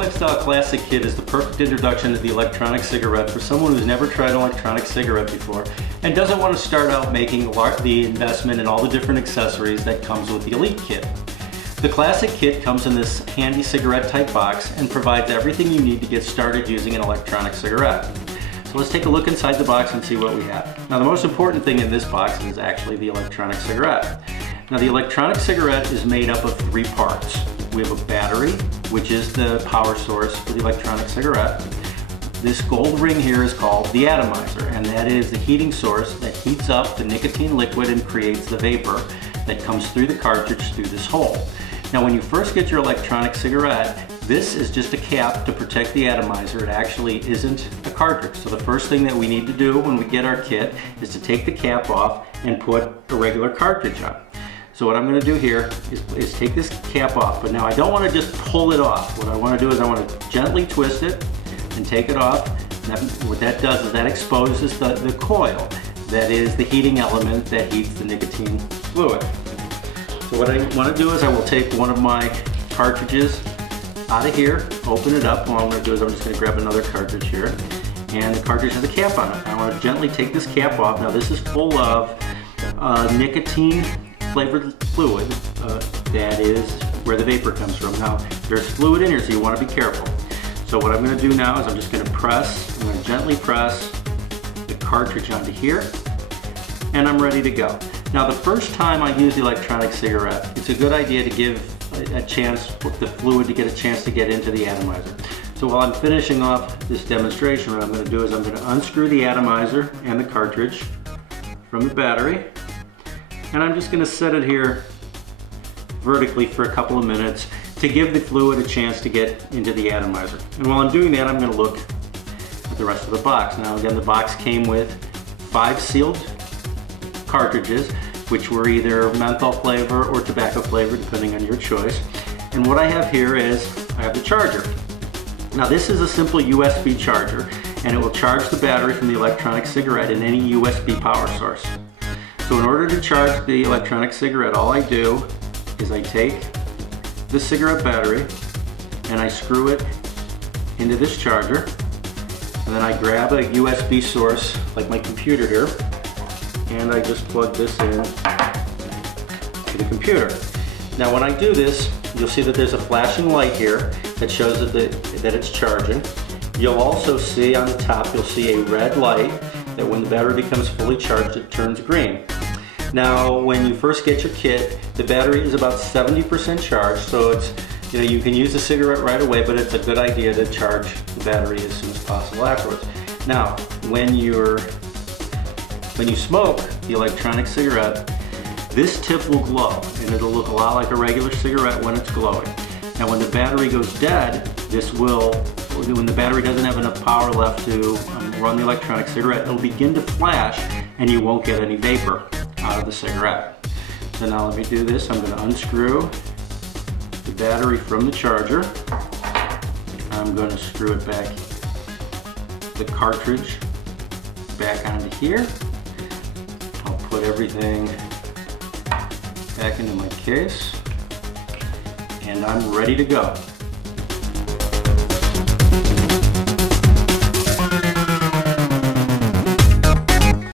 Lifestyle Classic Kit is the perfect introduction to the electronic cigarette for someone who's never tried an electronic cigarette before and doesn't want to start out making the investment in all the different accessories that comes with the Elite Kit. The Classic Kit comes in this handy cigarette type box and provides everything you need to get started using an electronic cigarette. So let's take a look inside the box and see what we have. Now the most important thing in this box is actually the electronic cigarette. Now the electronic cigarette is made up of 3 parts. We have a battery, which is the power source for the electronic cigarette. This gold ring here is called the atomizer, and that is the heating source that heats up the nicotine liquid and creates the vapor that comes through the cartridge through this hole. Now when you first get your electronic cigarette, this is just a cap to protect the atomizer. It actually isn't a cartridge. So the first thing that we need to do when we get our kit is to take the cap off and put a regular cartridge on. So what I'm going to do here is take this cap off, but now I don't want to just pull it off. What I want to do is I want to gently twist it and take it off. And what that does is that exposes the coil. That is the heating element that heats the nicotine fluid. So what I want to do is I will take one of my cartridges out of here, open it up. What I'm going to do is I'm just going to grab another cartridge here, and the cartridge has a cap on it. I want to gently take this cap off. Now this is full of nicotine flavored fluid, that is where the vapor comes from. Now there's fluid in here, so you want to be careful. So what I'm going to do now is I'm just going to gently press the cartridge onto here, and I'm ready to go. Now the first time I use the electronic cigarette, it's a good idea to give a chance for the fluid to get a chance to get into the atomizer. So while I'm finishing off this demonstration, what I'm going to do is I'm going to unscrew the atomizer and the cartridge from the battery. And I'm just going to set it here vertically for a couple of minutes to give the fluid a chance to get into the atomizer. And while I'm doing that, I'm going to look at the rest of the box. Now again, the box came with 5 sealed cartridges, which were either menthol flavor or tobacco flavor, depending on your choice. And what I have here is, I have the charger. Now this is a simple USB charger, and it will charge the battery from the electronic cigarette in any USB power source. So in order to charge the electronic cigarette, all I do is I take the cigarette battery and I screw it into this charger, and then I grab a USB source like my computer here, and I just plug this in to the computer. Now when I do this, you'll see that there's a flashing light here that shows that it's charging. You'll also see on the top, you'll see a red light that when the battery becomes fully charged, it turns green. Now, when you first get your kit, the battery is about 70% charged, so it's, you can use the cigarette right away, but it's a good idea to charge the battery as soon as possible afterwards. Now, when you smoke the electronic cigarette, this tip will glow, and it'll look a lot like a regular cigarette when it's glowing. Now, when the battery goes dead, when the battery doesn't have enough power left to run the electronic cigarette, it'll begin to flash, and you won't get any vapor out of the cigarette. So now let me do this. I'm going to unscrew the battery from the charger. I'm going to screw it back, the cartridge back onto here. I'll put everything back into my case, and I'm ready to go.